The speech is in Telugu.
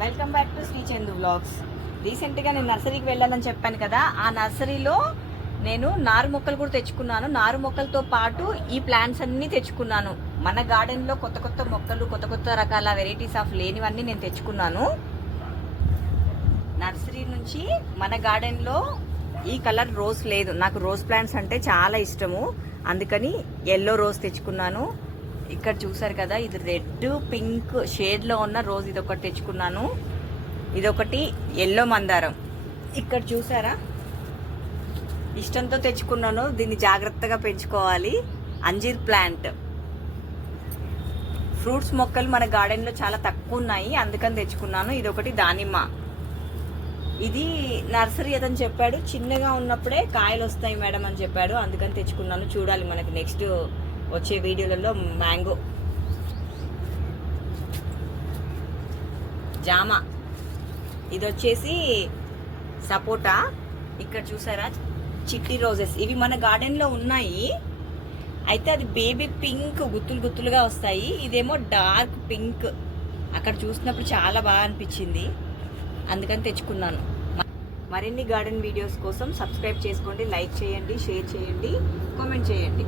Welcome back to Sri Chandu blogs రీసెంట్గా నేను నర్సరీకి వెళ్ళాలని చెప్పాను కదా ఆ నర్సరీలో నేను నారు మొక్కలు కూడా తెచ్చుకున్నాను. నారు మొక్కలతో పాటు ఈ ప్లాంట్స్ అన్నీ తెచ్చుకున్నాను. మన గార్డెన్లో కొత్త కొత్త మొక్కలు కొత్త కొత్త రకాల వెరైటీస్ ఆఫ్ లేనివన్నీ నేను తెచ్చుకున్నాను. నర్సరీ నుంచి మన గార్డెన్లో ఈ కలర్ రోజ్ లేదు. నాకు రోజ్ ప్లాంట్స్ అంటే చాలా ఇష్టము. అందుకని ఎల్లో రోజ్ తెచ్చుకున్నాను. ఇక్కడ చూసారు కదా ఇది రెడ్ పింక్ షేడ్లో ఉన్న రోజ్ ఇది ఒకటి తెచ్చుకున్నాను. ఇదొకటి ఎల్లో మందారం. ఇక్కడ చూసారా? ఇష్టంతో తెచ్చుకున్నాను దీన్ని జాగ్రత్తగా పెంచుకోవాలి. అంజీర్ ప్లాంట్. ఫ్రూట్స్ మొక్కలు మన గార్డెన్లో చాలా తక్కువ ఉన్నాయి అందుకని తెచ్చుకున్నాను. ఇదొకటి దానిమ్మ. ఇది నర్సరీ అతను చెప్పాడు చిన్నగా ఉన్నప్పుడే కాయలు వస్తాయి మేడం అని చెప్పాడు అందుకని తెచ్చుకున్నాను. చూడాలి మనకి నెక్స్ట్ వచ్చే వీడియోలలో మ్యాంగో. జామ. ఇది వచ్చేసి సపోటా. ఇక్కడ చూసారా? చిట్టి రోజెస్. ఇవి మన గార్డెన్లో ఉన్నాయి. అయితే అది బేబీ పింక్ గుత్తులు గుత్తులుగా వస్తాయి. ఇదేమో డార్క్ పింక్. అక్కడ చూసినప్పుడు చాలా బాగా అనిపించింది. అందుకని తెచ్చుకున్నాను. మరిన్ని గార్డెన్ వీడియోస్ కోసం సబ్స్క్రైబ్ చేసుకోండి లైక్ చేయండి షేర్ చేయండి కామెంట్ చేయండి.